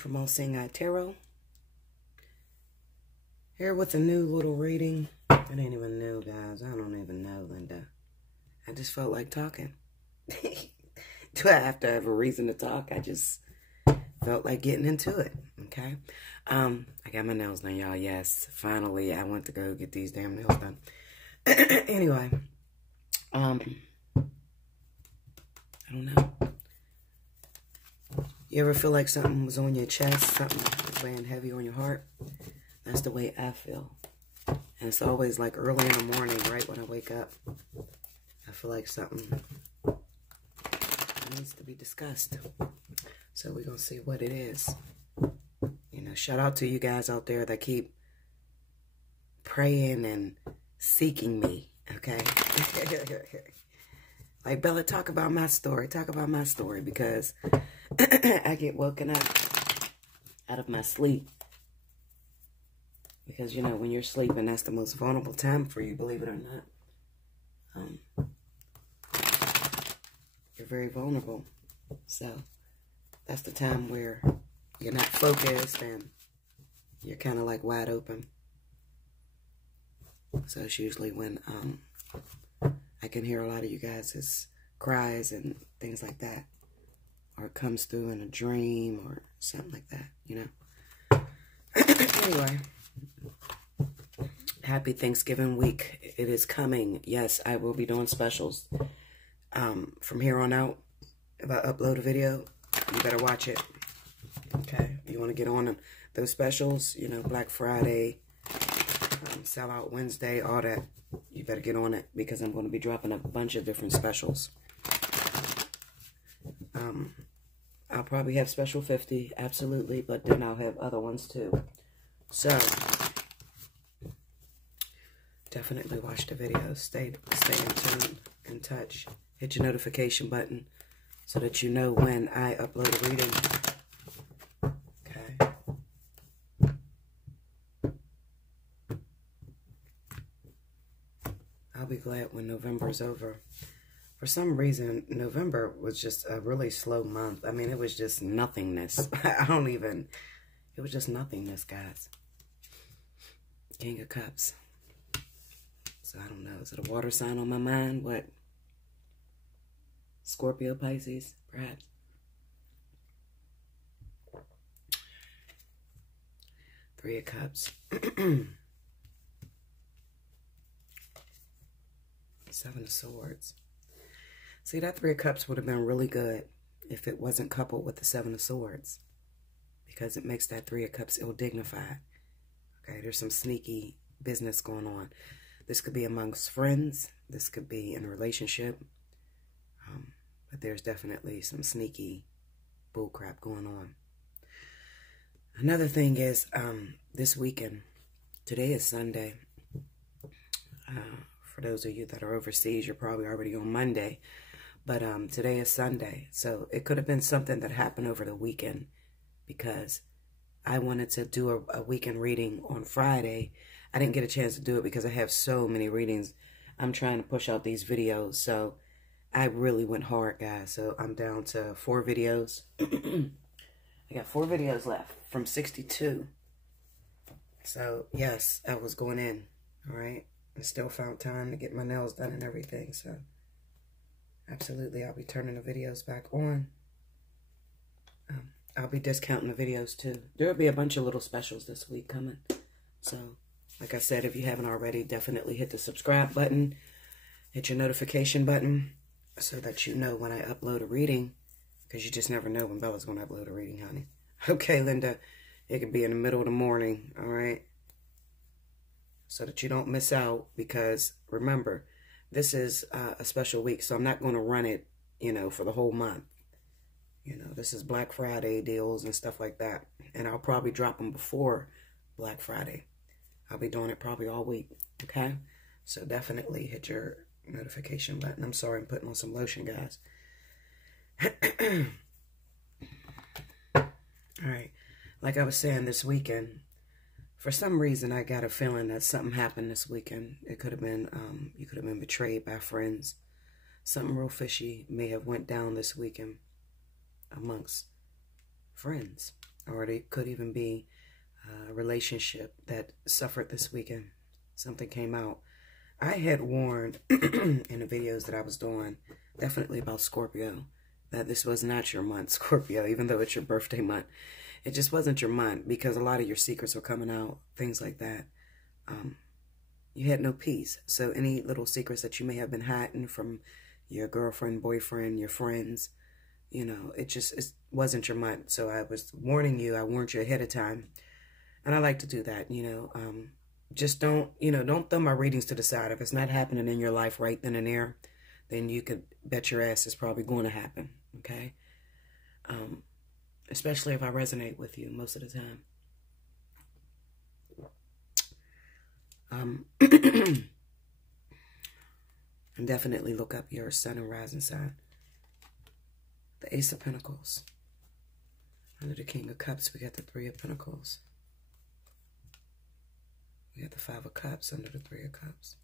from Allseeingeyetarot. Here with a new little reading. It ain't even new, guys. I don't even know, Linda. I just felt like talking. Do I have to have a reason to talk? I just felt like getting into it, okay? I got my nails done, y'all. Yes, finally, I went to go get these damn nails done. Anyway, I don't know. You ever feel like something was on your chest, something was weighing heavy on your heart? That's the way I feel. And it's always like early in the morning, right when I wake up. I feel like something needs to be discussed. So we're going to see what it is. You know, shout out to you guys out there that keep praying and seeking me, okay? Like, Bella, talk about my story. Talk about my story, because I get woken up out of my sleep. Because, you know, when you're sleeping, that's the most vulnerable time for you, believe it or not. You're very vulnerable. So, that's the time where you're not focused and you're kind of like wide open. So, it's usually when I can hear a lot of you guys' cries and things like that. Or it comes through in a dream or something like that, you know. Anyway. Happy Thanksgiving week. It is coming. Yes, I will be doing specials. From here on out, if I upload a video, you better watch it. Okay? You want to get on those specials, you know, Black Friday, Sellout Wednesday, all that. You better get on it, because I'm going to be dropping a bunch of different specials. I'll probably have special 50, absolutely, but then I'll have other ones too. So, definitely watch the videos. Stay in tune, in touch. Hit your notification button so that you know when I upload a reading. Okay. I'll be glad when November is over. For some reason, November was just a really slow month. I mean, it was just nothingness. It was just nothingness, guys. King of Cups. So, I don't know. Is it a water sign on my mind? What? Scorpio, Pisces, perhaps? Three of Cups. Seven of Swords. See, that Three of Cups would have been really good if it wasn't coupled with the Seven of Swords, because it makes that Three of Cups ill-dignified. Okay, there's some sneaky business going on. This could be amongst friends. This could be in a relationship. But there's definitely some sneaky bullcrap going on. Another thing is, this weekend, today is Sunday. For those of you that are overseas, you're probably already on Monday. But today is Sunday. So it could have been something that happened over the weekend, because I wanted to do a weekend reading on Friday. I didn't get a chance to do it because I have so many readings. I'm trying to push out these videos. So I really went hard, guys. So I'm down to 4 videos. I got 4 videos left from 62. So, yes, I was going in. All right. I still found time to get my nails done and everything. So, absolutely, I'll be turning the videos back on. I'll be discounting the videos, too. There'll be a bunch of little specials this week coming. So, like I said, if you haven't already, definitely hit the subscribe button. Hit your notification button so that you know when I upload a reading. Because you just never know when Bella's going to upload a reading, honey. Okay, Linda. It can be in the middle of the morning, all right? So that you don't miss out. Because, remember, this is a special week. So I'm not going to run it, you know, for the whole month. You know, this is Black Friday deals and stuff like that. And I'll probably drop them before Black Friday. I'll be doing it probably all week, okay? So definitely hit your notification button. I'm sorry, I'm putting on some lotion, guys. All right. Like I was saying, this weekend, for some reason, I got a feeling that something happened this weekend. It could have been, you could have been betrayed by friends. Something real fishy may have went down this weekend amongst friends. or it could even be a relationship that suffered this weekend. Something came out. I had warned in the videos that I was doing, definitely about Scorpio, that this was not your month, Scorpio, even though it's your birthday month. It just wasn't your month because a lot of your secrets were coming out, things like that. You had no peace. So any little secrets that you may have been hiding from your girlfriend, boyfriend, your friends, you know, it wasn't your month. So I was warning you. I warned you ahead of time. And I like to do that, you know. Just don't throw my readings to the side. If it's not happening in your life right then and there, then you could bet your ass it's probably going to happen, okay? Especially if I resonate with you most of the time. And definitely look up your sun and rising sign. The Ace of Pentacles. Under the King of Cups, we got the Three of Pentacles. We got the Five of Cups under the Three of Cups.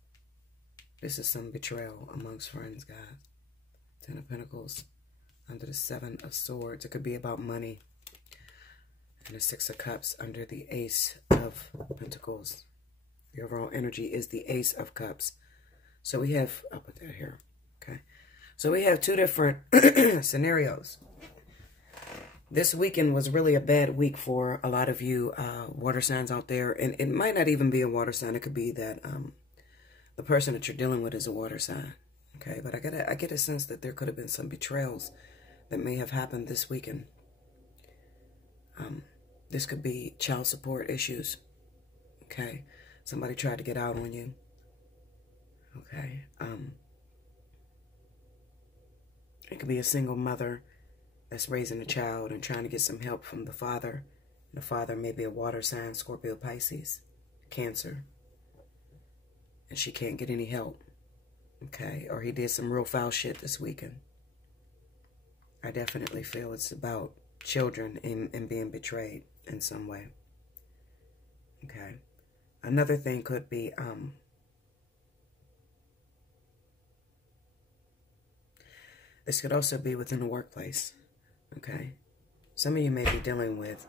This is some betrayal amongst friends, guys. Ten of Pentacles under the Seven of Swords. It could be about money. And the Six of Cups under the Ace of Pentacles. The overall energy is the Ace of Cups. So we have, I'll put that here, okay? So we have two different scenarios. This weekend was really a bad week for a lot of you water signs out there. And it might not even be a water sign. It could be that the person that you're dealing with is a water sign, okay? But I get a sense that there could have been some betrayals that may have happened this weekend. This could be child support issues, okay? Somebody tried to get out on you. Okay. It could be a single mother that's raising a child and trying to get some help from the father. The father may be a water sign, Scorpio, Pisces, Cancer. And she can't get any help. Okay. Or he did some real foul shit this weekend. I definitely feel it's about children and being betrayed in some way. Okay. Another thing could be this could also be within the workplace, okay? Some of you may be dealing with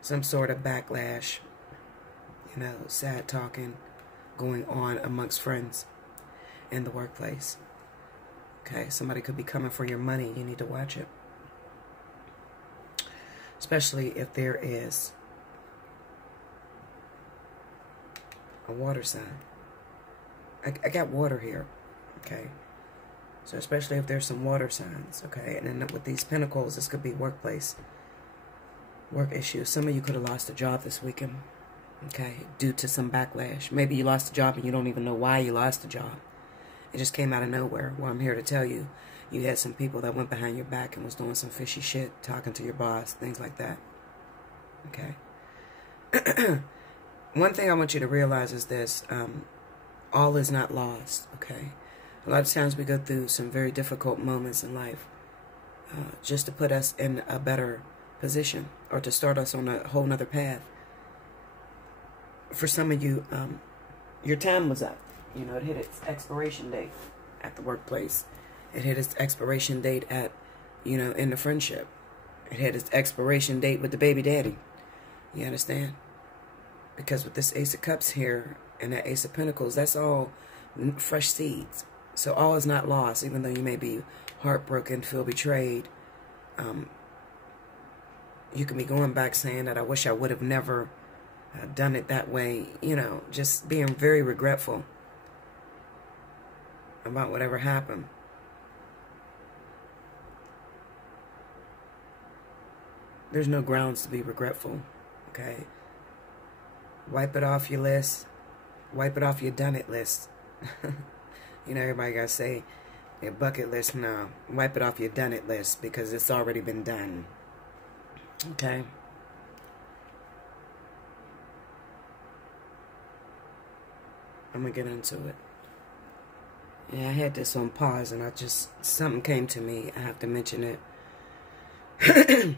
some sort of backlash, you know, sad talking going on amongst friends in the workplace, okay? Somebody could be coming for your money. You need to watch it, especially if there is a water sign. I got water here. Okay, so especially if there's some water signs, okay, and then with these pentacles, this could be workplace, work issues. Some of you could have lost a job this weekend, okay, due to some backlash. Maybe you lost a job and you don't even know why you lost the job. It just came out of nowhere. Well, I'm here to tell you, you had some people that went behind your back and was doing some fishy shit, talking to your boss, things like that, okay. One thing I want you to realize is this, all is not lost, okay. A lot of times we go through some very difficult moments in life just to put us in a better position or to start us on a whole nother path. For some of you, your time was up. You know, it hit its expiration date at the workplace. It hit its expiration date at, you know, in the friendship. It hit its expiration date with the baby daddy. You understand? Because with this Ace of Cups here and that Ace of Pentacles, that's all fresh seeds. So all is not lost, even though you may be heartbroken, feel betrayed. You can be going back saying that I wish I would have never done it that way. You know, just being very regretful about whatever happened. There's no grounds to be regretful, okay? Wipe it off your list. Wipe it off your done it list. You know, everybody got to say your bucket list. No, wipe it off your done it list because it's already been done. Okay? I'm going to get into it. Yeah, I had this on pause and something came to me. I have to mention it.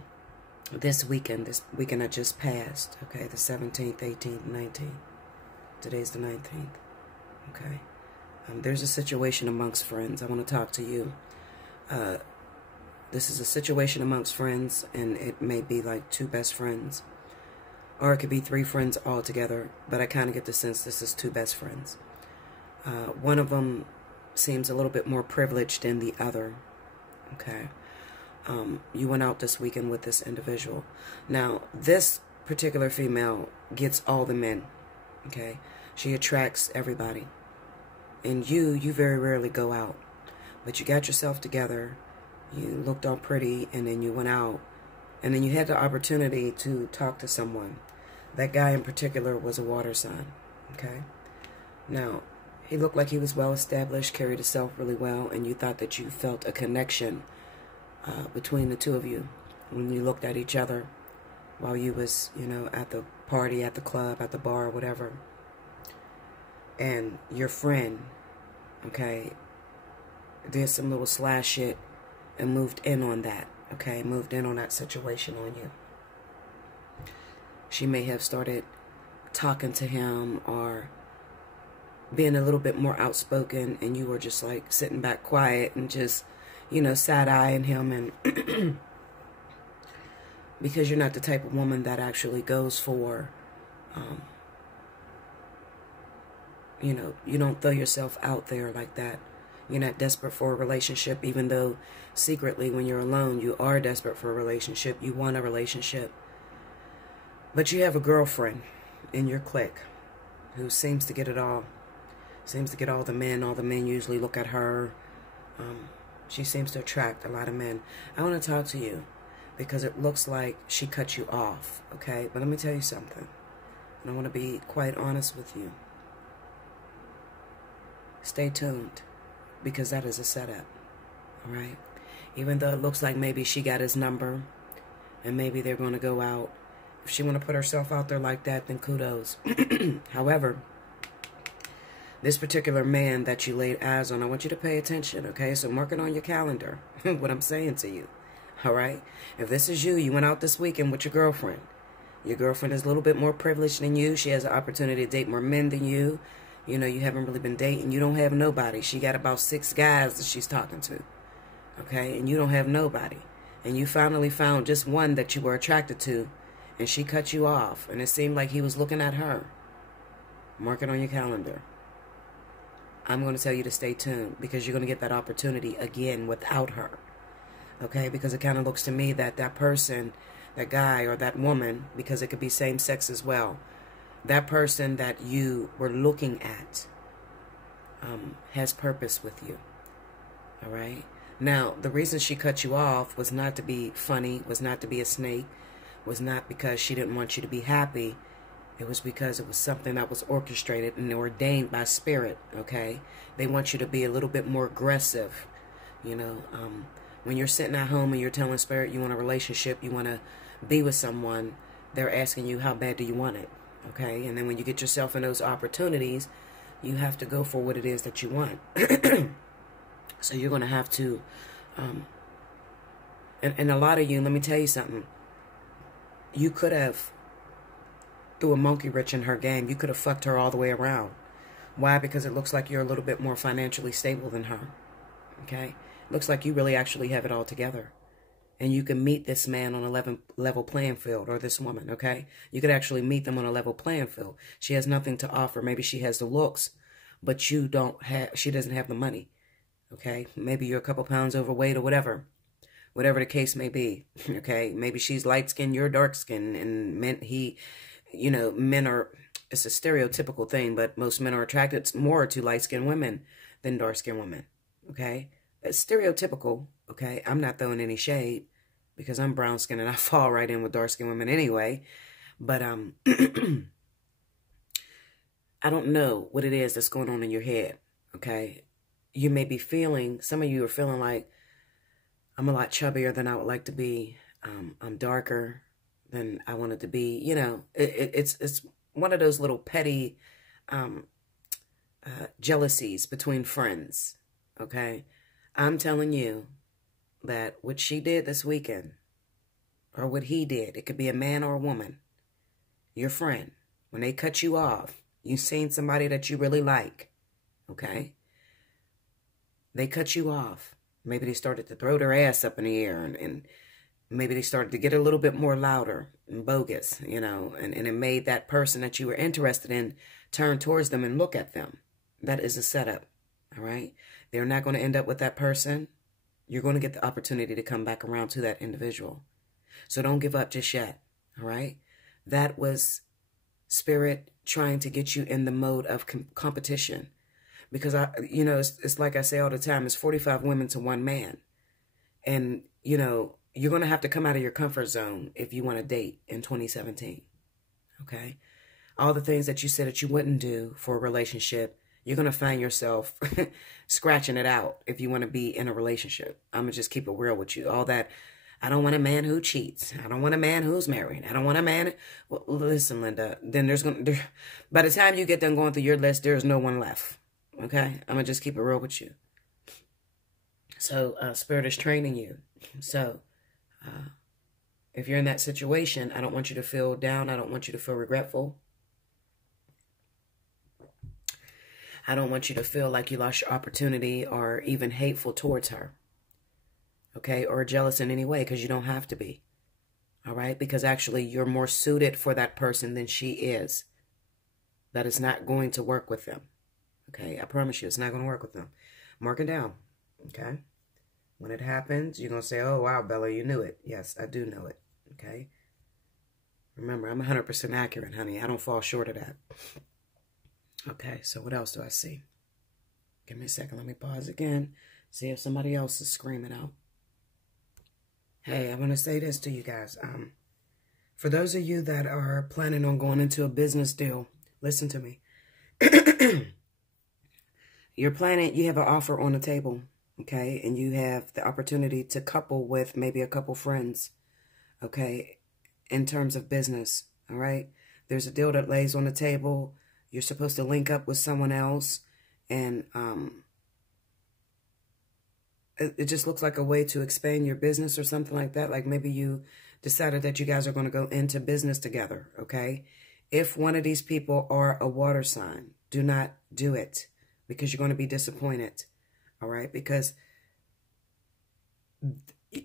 This weekend that just passed. Okay, the 17th, 18th, 19th. Today's the 19th. Okay? There's a situation amongst friends. I want to talk to you. This is a situation amongst friends, and it may be like two best friends. Or it could be three friends all together, but I kind of get the sense this is two best friends. One of them seems a little bit more privileged than the other, okay? You went out this weekend with this individual. Now, this particular female gets all the men, okay? She attracts everybody. And you very rarely go out. But you got yourself together, you looked all pretty, and then you went out. And then you had the opportunity to talk to someone. That guy in particular was a water sign, okay? Now, he looked like he was well established, carried himself really well, and you thought that you felt a connection between the two of you when you looked at each other while you was, you know, at the party, at the club, at the bar, whatever. And your friend, okay, did some little slash shit and moved in on that, okay, moved in on that situation on you. She may have started talking to him or being a little bit more outspoken, and you were just like sitting back quiet and just, you know, side-eyeing him, and because you're not the type of woman that actually goes for, you know, you don't throw yourself out there like that. You're not desperate for a relationship, even though secretly when you're alone, you are desperate for a relationship. You want a relationship. But you have a girlfriend in your clique who seems to get it all. Seems to get all the men. All the men usually look at her. She seems to attract a lot of men. I want to talk to you because it looks like she cut you off, okay? But let me tell you something. And I want to be quite honest with you. Stay tuned, because that is a setup, all right? Even though it looks like maybe she got his number and maybe they're going to go out. If she want to put herself out there like that, then kudos. However, this particular man that you laid eyes on, I want you to pay attention, okay? So mark it on your calendar, what I'm saying to you, all right? If this is you, you went out this weekend with your girlfriend. Your girlfriend is a little bit more privileged than you. She has an opportunity to date more men than you. You know, you haven't really been dating. You don't have nobody. She got about 6 guys that she's talking to, okay? And you don't have nobody. And you finally found just one that you were attracted to, and she cut you off, and it seemed like he was looking at her. Mark it on your calendar. I'm going to tell you to stay tuned, because you're going to get that opportunity again without her, okay? Because it kind of looks to me that that person, that guy or that woman, because it could be same sex as well, that person that you were looking at has purpose with you, all right? Now, the reason she cut you off was not to be funny, was not to be a snake, was not because she didn't want you to be happy. It was because it was something that was orchestrated and ordained by spirit, okay? They want you to be a little bit more aggressive, you know? When you're sitting at home and you're telling spirit you want a relationship, you want to be with someone, they're asking you how bad do you want it, okay? And then when you get yourself in those opportunities, you have to go for what it is that you want. So you're going to have to, and a lot of you, let me tell you something. You could have, threw a monkey wrench in her game. You could have fucked her all the way around. Why? Because it looks like you're a little bit more financially stable than her. Okay? Looks like you really actually have it all together. And you can meet this man on a level playing field, or this woman, okay? You could actually meet them on a level playing field. She has nothing to offer. Maybe she has the looks, but she doesn't have the money, okay? Maybe you're a couple pounds overweight or whatever. Whatever the case may be, okay? Maybe she's light-skinned, you're dark-skinned, and men are, it's a stereotypical thing, but most men are attracted more to light-skinned women than dark-skinned women, okay? It's stereotypical, okay? I'm not throwing any shade because I'm brown-skinned and I fall right in with dark-skinned women anyway, but I don't know what it is that's going on in your head, okay? You may be feeling, some of you are feeling like, I'm a lot chubbier than I would like to be. I'm darker than I wanted to be. You know, it's one of those little petty jealousies between friends, okay? I'm telling you that what she did this weekend, or what he did, it could be a man or a woman, your friend, when they cut you off, you seen somebody that you really like, okay? They cut you off. Maybe they started to throw their ass up in the air, and maybe they started to get a little bit more louder and bogus, you know, and it made that person that you were interested in turn towards them and look at them. That is a setup, all right? They're not going to end up with that person. You're going to get the opportunity to come back around to that individual. So don't give up just yet, all right? That was Spirit trying to get you in the mode of competition. Because, you know, it's like I say all the time, it's 45 women to one man. And, you know, you're going to have to come out of your comfort zone if you want to date in 2017, okay? All the things that you said that you wouldn't do for a relationship, you're going to find yourself scratching it out if you want to be in a relationship. I'm going to just keep it real with you. All that, I don't want a man who cheats. I don't want a man who's married. I don't want a man. Well, listen, Linda, then by the time you get done going through your list, there's no one left. Okay? I'm going to just keep it real with you. So, Spirit is training you. So, if you're in that situation, I don't want you to feel down. I don't want you to feel regretful. I don't want you to feel like you lost your opportunity or even hateful towards her. Okay? Or jealous in any way, because you don't have to be. All right? Because actually you're more suited for that person than she is. That is not going to work with them. Okay? I promise you, it's not going to work with them. Mark it down. Okay? When it happens, you're going to say, oh, wow, Bella, you knew it. Yes, I do know it. Okay? Remember, I'm 100% accurate, honey. I don't fall short of that. Okay, so what else do I see? Give me a second. Let me pause again. See if somebody else is screaming out. Hey, I want to say this to you guys. For those of you that are planning on going into a business deal, listen to me. You have an offer on the table, okay? And you have the opportunity to couple with maybe a couple friends, okay? In terms of business, all right? There's a deal that lays on the table. You're supposed to link up with someone else, and it just looks like a way to expand your business or something like that. Like maybe you decided that you guys are going to go into business together, okay? If one of these people are a water sign, do not do it, because you're going to be disappointed, all right? Because I'm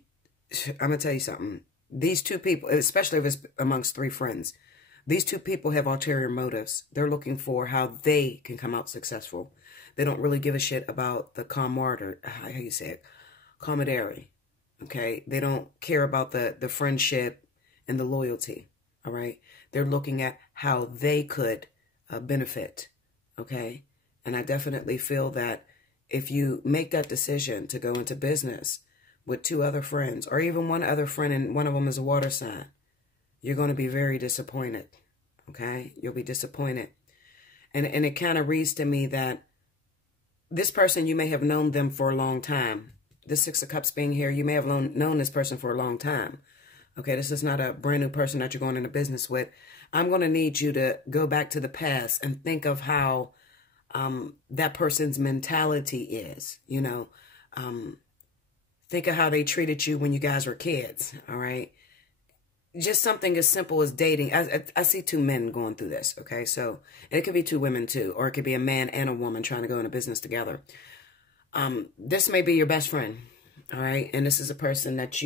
going to tell you something. These two people, especially if it's amongst three friends, these two people have ulterior motives. They're looking for how they can come out successful. They don't really give a shit about the camaraderie, how you say it, camaraderie, okay? They don't care about the friendship and the loyalty, all right? They're looking at how they could benefit, okay? And I definitely feel that if you make that decision to go into business with two other friends, or even one other friend and one of them is a water sign, you're going to be very disappointed, okay? You'll be disappointed. And it kind of reads to me that this person, you may have known them for a long time. This Six of Cups being here, you may have known this person for a long time. Okay, this is not a brand new person that you're going into business with. I'm going to need you to go back to the past and think of how that person's mentality is, you know. Think of how they treated you when you guys were kids, all right? Just something as simple as dating. I see two men going through this, okay? So, and it could be two women too, or it could be a man and a woman trying to go into business together. This may be your best friend, all right? And this is a person that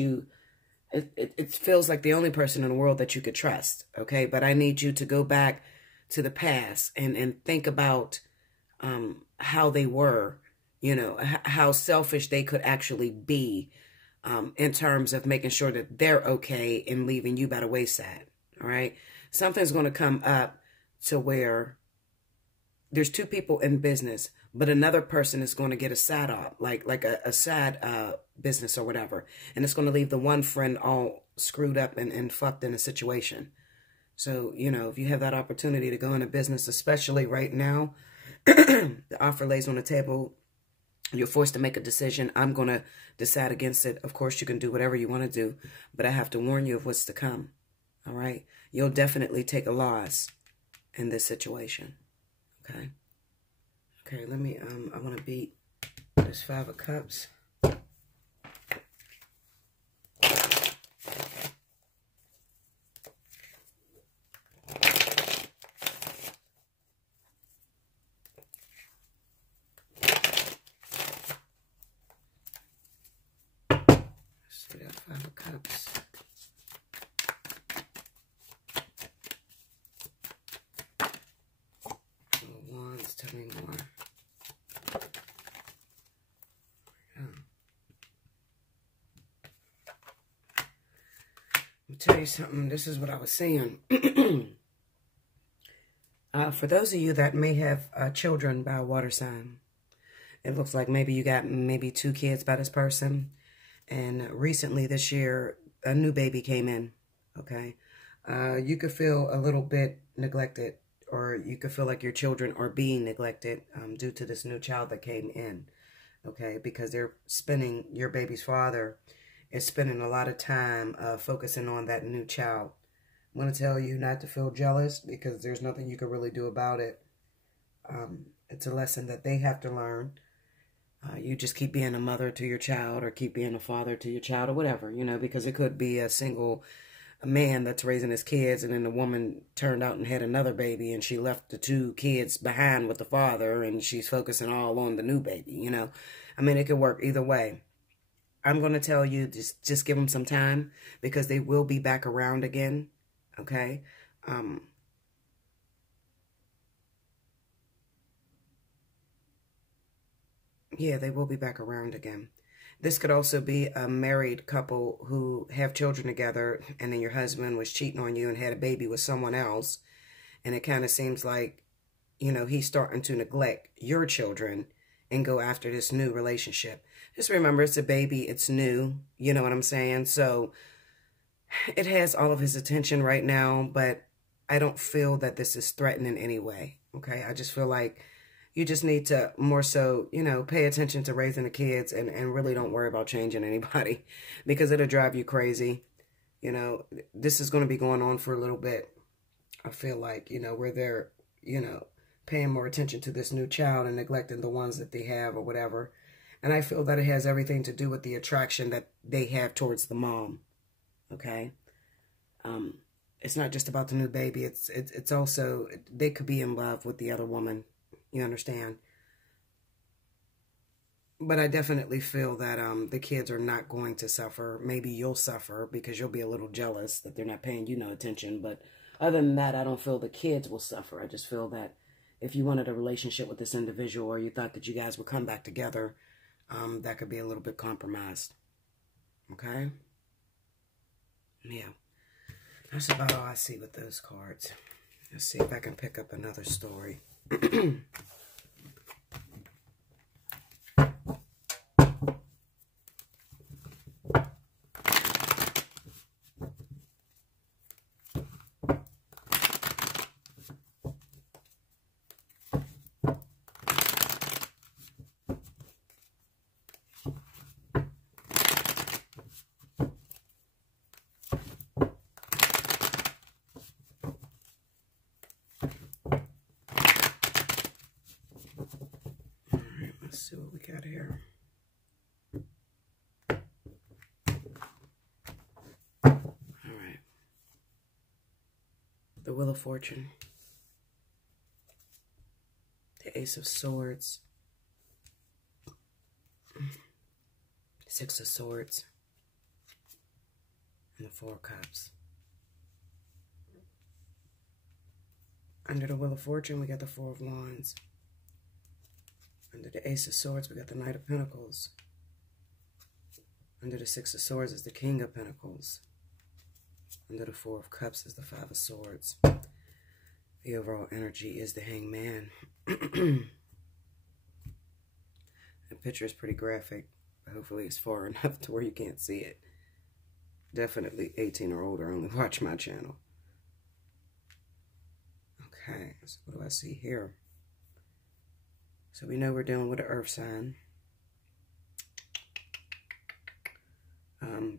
it feels like the only person in the world that you could trust, okay? But I need you to go back to the past and think about how they were, you know, how selfish they could actually be, in terms of making sure that they're okay and leaving you by the wayside, all right? Something's going to come up to where there's two people in business, but another person is going to get a side op, like a side business or whatever, and it's going to leave the one friend all screwed up and fucked in a situation. So, you know, if you have that opportunity to go into business, especially right now, the offer lays on the table, you're forced to make a decision. I'm going to decide against it. Of course, you can do whatever you want to do, but I have to warn you of what's to come, all right? You'll definitely take a loss in this situation, okay? Okay, let me, I want to beat this Five of Cups. tell you something. This is what I was saying. For those of you that may have children by a water sign, it looks like maybe you got maybe 2 kids by this person. And recently this year, a new baby came in, okay? You could feel a little bit neglected, or you could feel like your children are being neglected due to this new child that came in, okay? Because your baby's father is spending a lot of time focusing on that new child. I'm going to tell you not to feel jealous, because there's nothing you can really do about it. It's a lesson that they have to learn. You just keep being a mother to your child, or keep being a father to your child, or whatever, you know, because it could be a single man that's raising his kids, and then the woman turned out and had another baby, and she left the 2 kids behind with the father, and she's focusing all on the new baby, you know. I mean, it could work either way. I'm going to tell you, just give them some time, because they will be back around again, okay? Yeah, they will be back around again. This could also be a married couple who have children together, and then your husband was cheating on you and had a baby with someone else. And it kind of seems like, you know, he's starting to neglect your children and go after this new relationship. Just remember, it's a baby, it's new, you know what I'm saying? So it has all of his attention right now, but I don't feel that this is threatening in any way, okay? I just feel like you just need to more so, you know, pay attention to raising the kids, and really don't worry about changing anybody, because it'll drive you crazy. You know, this is going to be going on for a little bit. I feel like, you know, where they're, you know, paying more attention to this new child and neglecting the ones that they have or whatever. And I feel that it has everything to do with the attraction that they have towards the mom. Okay? It's not just about the new baby. It's also, they could be in love with the other woman. You understand? But I definitely feel that the kids are not going to suffer. Maybe you'll suffer because you'll be a little jealous that they're not paying you no attention. But other than that, I don't feel the kids will suffer. I just feel that if you wanted a relationship with this individual, or you thought that you guys would come back together, that could be a little bit compromised. Okay? Yeah. That's about all I see with those cards. Let's see if I can pick up another story. Let's see what we got here. All right. The Wheel of Fortune. The Ace of Swords. 6 of Swords. And the 4 of Cups. Under the Wheel of Fortune, we got the 4 of Wands. Under the Ace of Swords, we got the Knight of Pentacles. Under the 6 of Swords is the King of Pentacles. Under the 4 of Cups is the 5 of Swords. The overall energy is the Hangman. The picture is pretty graphic. Hopefully it's far enough to where you can't see it. Definitely 18 or older. Only watch my channel. Okay, so what do I see here? So we know we're dealing with an earth sign.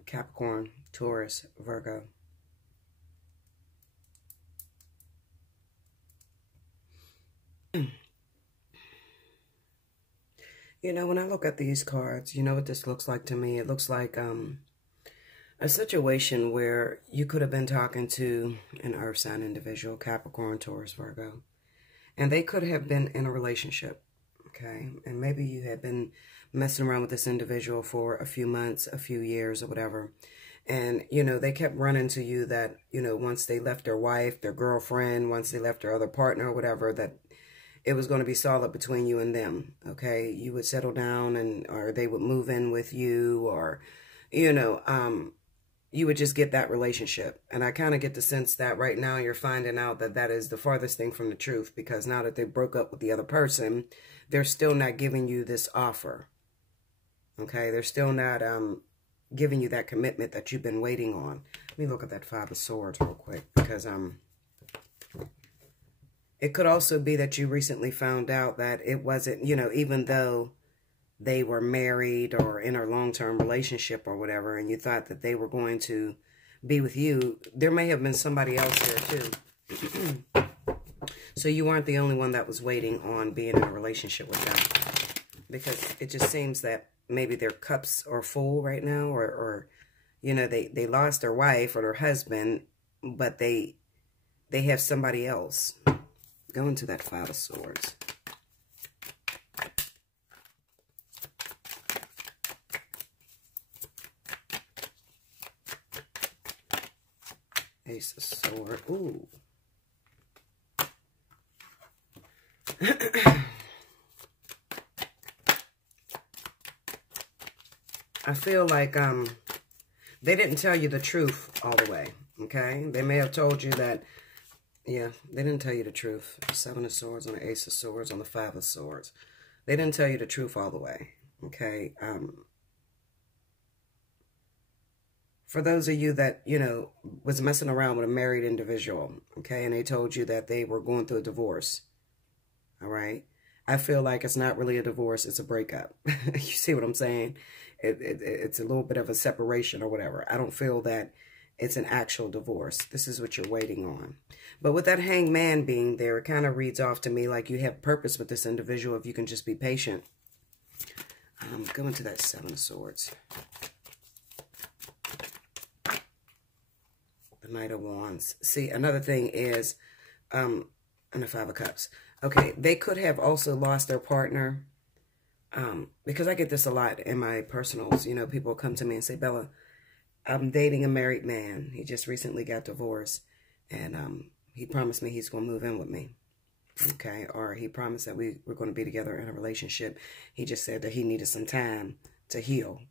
Capricorn, Taurus, Virgo. You know, when I look at these cards, you know what this looks like to me? It looks like a situation where you could have been talking to an earth sign individual, Capricorn, Taurus, Virgo. And they could have been in a relationship. Okay, and maybe you had been messing around with this individual for a few months, a few years, or whatever. And, you know, they kept running to you that, you know, once they left their wife, their girlfriend, once they left their other partner, or whatever, that it was going to be solid between you and them. Okay, you would settle down, and or they would move in with you, or, you know, you would just get that relationship. And I kind of get the sense that right now you're finding out that that is the farthest thing from the truth, because now that they broke up with the other person, they're still not giving you this offer. Okay, they're still not giving you that commitment that you've been waiting on. Let me look at that Five of Swords real quick, because it could also be that you recently found out that it wasn't, you know, even though they were married or in a long-term relationship or whatever, and you thought that they were going to be with you, there may have been somebody else there too. So you weren't the only one that was waiting on being in a relationship with them, because it just seems that maybe their cups are full right now, or you know, they lost their wife or their husband, but they have somebody else. Go into that Five of Swords. Ace of Swords. Ooh. I feel like they didn't tell you the truth all the way, okay? They may have told you that, yeah, they didn't tell you the truth. Seven of Swords on the Ace of Swords on the Five of Swords. They didn't tell you the truth all the way, okay? For those of you that, you know, was messing around with a married individual, okay, and they told you that they were going through a divorce, all right? I feel like it's not really a divorce, it's a breakup. You see what I'm saying? It's a little bit of a separation or whatever. I don't feel that it's an actual divorce. This is what you're waiting on. But with that Hanged Man being there, it kind of reads off to me like you have purpose with this individual if you can just be patient. Go into that Seven of Swords. The Knight of Wands. See, another thing is, and the Five of Cups. Okay, they could have also lost their partner. Because I get this a lot in my personals. You know, people come to me and say, Bella, I'm dating a married man. He just recently got divorced. And he promised me he's going to move in with me. Okay, or he promised that we're going to be together in a relationship. He just said that he needed some time to heal.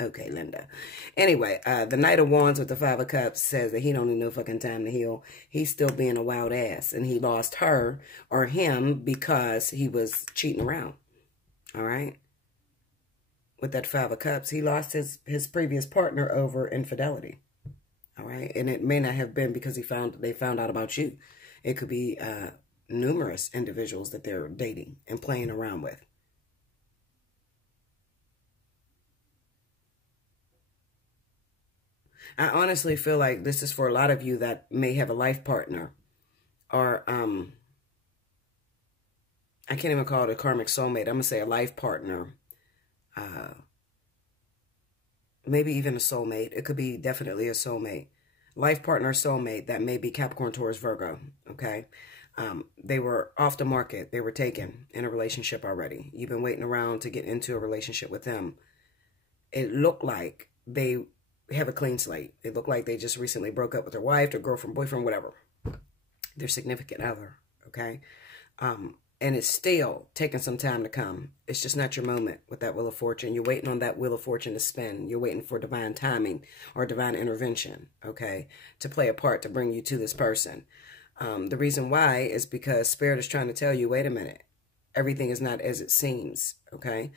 Okay, Linda. Anyway, the Knight of Wands with the Five of Cups says that he don't need no fucking time to heal. He's still being a wild ass. And he lost her or him because he was cheating around. All right? With that Five of Cups, he lost his previous partner over infidelity. All right? And it may not have been because they found out about you. It could be numerous individuals that they're dating and playing around with. I honestly feel like this is for a lot of you that may have a life partner, or I can't even call it a karmic soulmate. I'm going to say a life partner, maybe even a soulmate. It could be definitely a soulmate. Life partner, soulmate, that may be Capricorn, Taurus, Virgo, okay? They were off the market. They were taken in a relationship already. You've been waiting around to get into a relationship with them. It looked like they have a clean slate. It looked like they just recently broke up with their wife, their girlfriend, boyfriend, whatever. Their significant other, okay? And it's still taking some time to come. It's just not your moment with that Wheel of Fortune. You're waiting on that Wheel of Fortune to spin. You're waiting for divine timing or divine intervention, okay, to play a part to bring you to this person. The reason why is because Spirit is trying to tell you, wait a minute, everything is not as it seems, okay?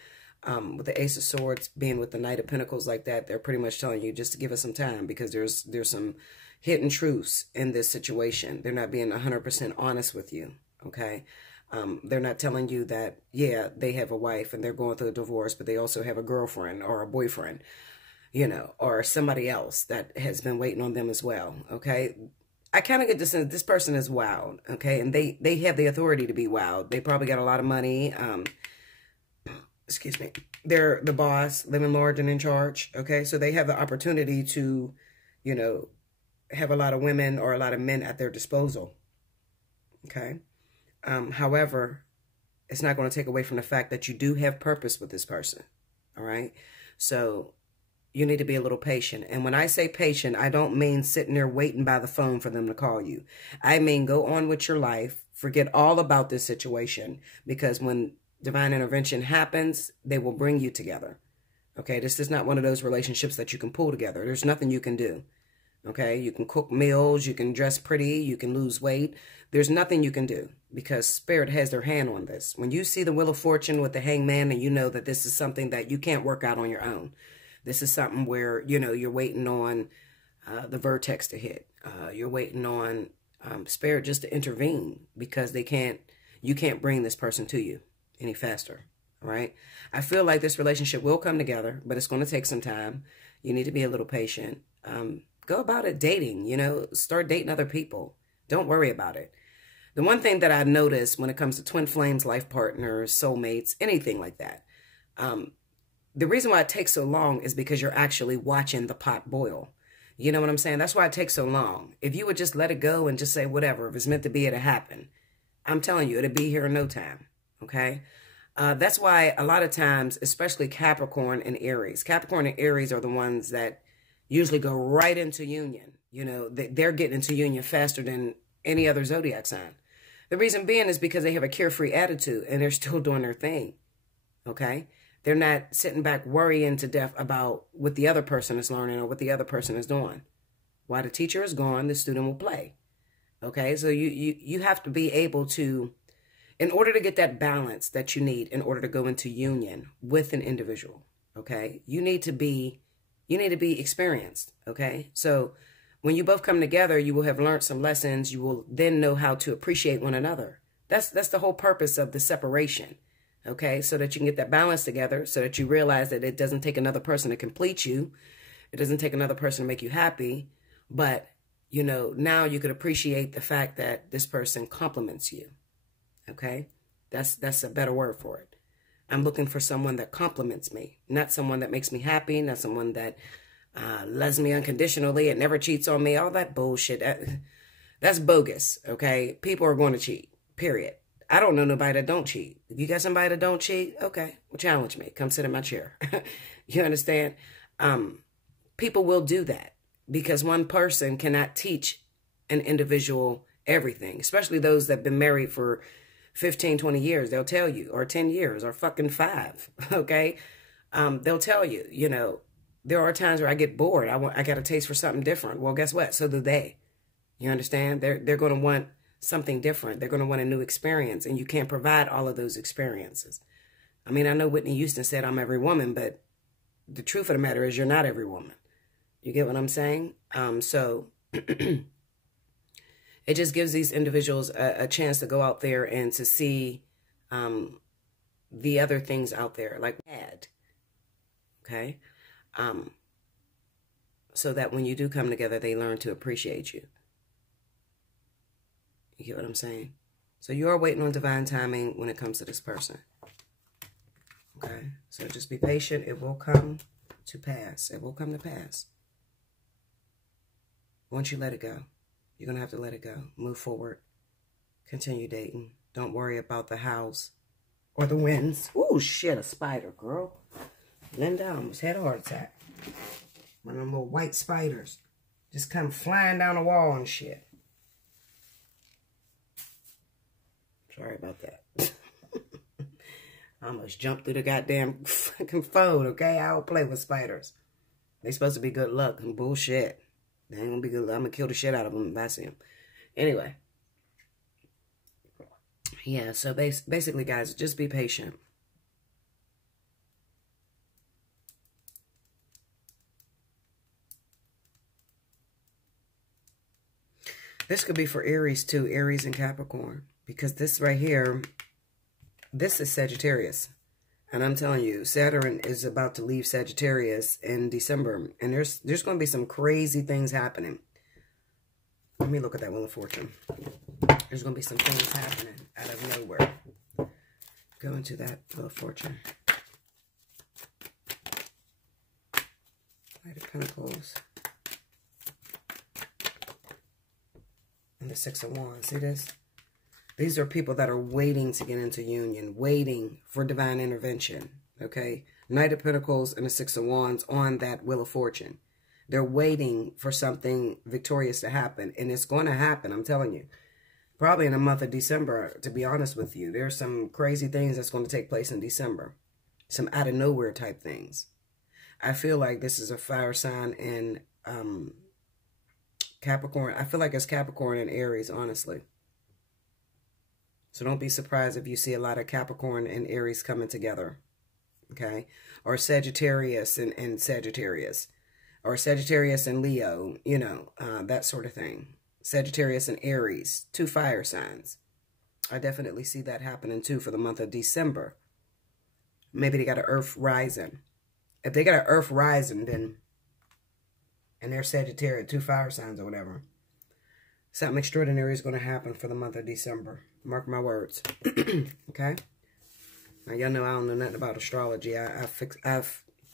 With the Ace of Swords being with the Knight of Pentacles like that, they're pretty much telling you just to give us some time, because there's some hidden truths in this situation. They're not being 100% honest with you, okay? They're not telling you that, yeah, they have a wife and they're going through a divorce, but they also have a girlfriend or a boyfriend, you know, or somebody else that has been waiting on them as well, okay? I kind of get the sense this person is wild, okay? And they have the authority to be wild. They probably got a lot of money. Excuse me. They're the boss, living large and in charge, okay? So they have the opportunity to, you know, have a lot of women or a lot of men at their disposal, okay? However, it's not going to take away from the fact that you do have purpose with this person, all right? So you need to be a little patient. And when I say patient, I don't mean sitting there waiting by the phone for them to call you. I mean go on with your life, forget all about this situation, because when divine intervention happens, they will bring you together, Okay, this is not one of those relationships that you can pull together. There's nothing you can do. Okay, you can cook meals, you can dress pretty, you can lose weight. There's nothing you can do because Spirit has their hand on this. When you see the Wheel of Fortune with the Hangman and you know that this is something that you can't work out on your own. This is something where, you know, you're waiting on the vertex to hit. You're waiting on Spirit just to intervene because you can't bring this person to you any faster. All right. I feel like this relationship will come together, but it's going to take some time. You need to be a little patient. Go about it dating, you know, start dating other people. Don't worry about it. The one thing that I noticed when it comes to twin flames, life partners, soulmates, anything like that, the reason why it takes so long is because you're actually watching the pot boil. You know what I'm saying? That's why it takes so long. If you would just let it go and just say, whatever, if it's meant to be, it'll happen. I'm telling you, it'll be here in no time. Okay? That's why a lot of times, especially Capricorn and Aries. Capricorn and Aries are the ones that usually go right into union. You know, they're getting into union faster than any other zodiac sign. The reason being is because they have a carefree attitude and they're still doing their thing. Okay? They're not sitting back worrying to death about what the other person is learning or what the other person is doing. While the teacher is gone, the student will play. Okay? So you have to be able to, in order to get that balance that you need in order to go into union with an individual, okay, you need to be experienced, okay? So when you both come together, you will have learned some lessons. You will then know how to appreciate one another. That's the whole purpose of the separation, okay? So that you can get that balance together, so that you realize that it doesn't take another person to complete you. It doesn't take another person to make you happy. But, you know, now you could appreciate the fact that this person compliments you, okay? That's a better word for it. I'm looking for someone that compliments me, not someone that makes me happy, not someone that loves me unconditionally and never cheats on me. All that bullshit, that's bogus, okay? People are going to cheat, period. I don't know nobody that don't cheat. If you got somebody that don't cheat, okay, well, challenge me. Come sit in my chair. You understand? People will do that because one person cannot teach an individual everything, especially those that have been married for 15, 20 years, they'll tell you, or 10 years, or fucking 5, okay? They'll tell you, you know, there are times where I get bored. I got a taste for something different. Well, guess what? So do they. You understand? They're going to want something different. They're going to want a new experience, and you can't provide all of those experiences. I mean, I know Whitney Houston said, I'm every woman, but the truth of the matter is you're not every woman. You get what I'm saying? So it just gives these individuals a chance to go out there and to see the other things out there, like bad. Okay? So that when you do come together, they learn to appreciate you. You get what I'm saying? So you are waiting on divine timing when it comes to this person. Okay? So just be patient. It will come to pass. It will come to pass. Once you let it go. You're going to have to let it go. Move forward. Continue dating. Don't worry about the house or the winds. Oh, shit, a spider, girl. Linda almost had a heart attack. One of them little white spiders just come flying down the wall and shit. Sorry about that. I almost jumped through the goddamn fucking phone, okay? I don't play with spiders. They supposed to be good luck and bullshit. They ain't gonna be good. I'm gonna kill the shit out of them if I see them. Anyway. Yeah, so basically, guys, just be patient. This could be for Aries, too. Aries and Capricorn. Because this right here, this is Sagittarius. And I'm telling you, Saturn is about to leave Sagittarius in December. And there's going to be some crazy things happening. Let me look at that Wheel of Fortune. There's going to be some things happening out of nowhere. Go into that Wheel of Fortune. Knight of Pentacles. And the Six of Wands. See this? These are people that are waiting to get into union, waiting for divine intervention, okay? Knight of Pentacles and the Six of Wands on that Wheel of Fortune. They're waiting for something victorious to happen, and it's going to happen, I'm telling you. Probably in the month of December, to be honest with you. There's some crazy things that's going to take place in December. Some out-of-nowhere type things. I feel like this is a fire sign in Capricorn. I feel like it's Capricorn and Aries, honestly. So don't be surprised if you see a lot of Capricorn and Aries coming together. Okay? Or Sagittarius and Sagittarius. Or Sagittarius and Leo, you know, that sort of thing. Sagittarius and Aries, 2 fire signs. I definitely see that happening too for the month of December. Maybe they got an Earth rising. If they got an Earth rising, then, and they're Sagittarius, 2 fire signs or whatever, something extraordinary is going to happen for the month of December. Mark my words. Okay? Now, y'all know I don't know nothing about astrology. I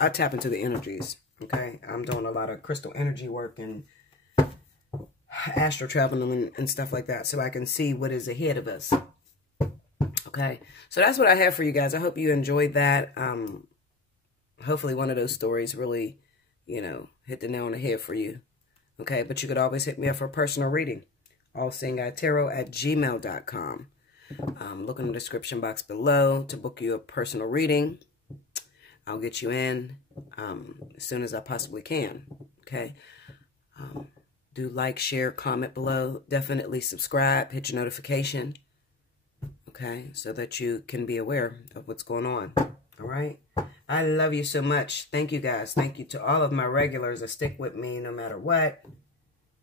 tap into the energies. Okay? I'm doing a lot of crystal energy work and astral traveling and stuff like that, so I can see what is ahead of us. Okay, so that's what I have for you guys. I hope you enjoyed that. Hopefully one of those stories really, you know, hit the nail on the head for you. Okay, but you could always hit me up for a personal reading. Allseeingeyetarot@gmail.com. Look in the description box below to book you a personal reading. I'll get you in as soon as I possibly can. Okay. Do like, share, comment below. Definitely subscribe. Hit your notification. Okay. So that you can be aware of what's going on. All right. I love you so much. Thank you guys. Thank you to all of my regulars that stick with me no matter what.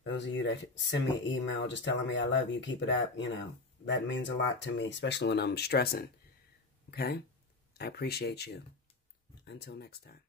Those of you that send me an email just telling me I love you. Keep it up. You know, that means a lot to me, especially when I'm stressing. Okay. I appreciate you. Until next time.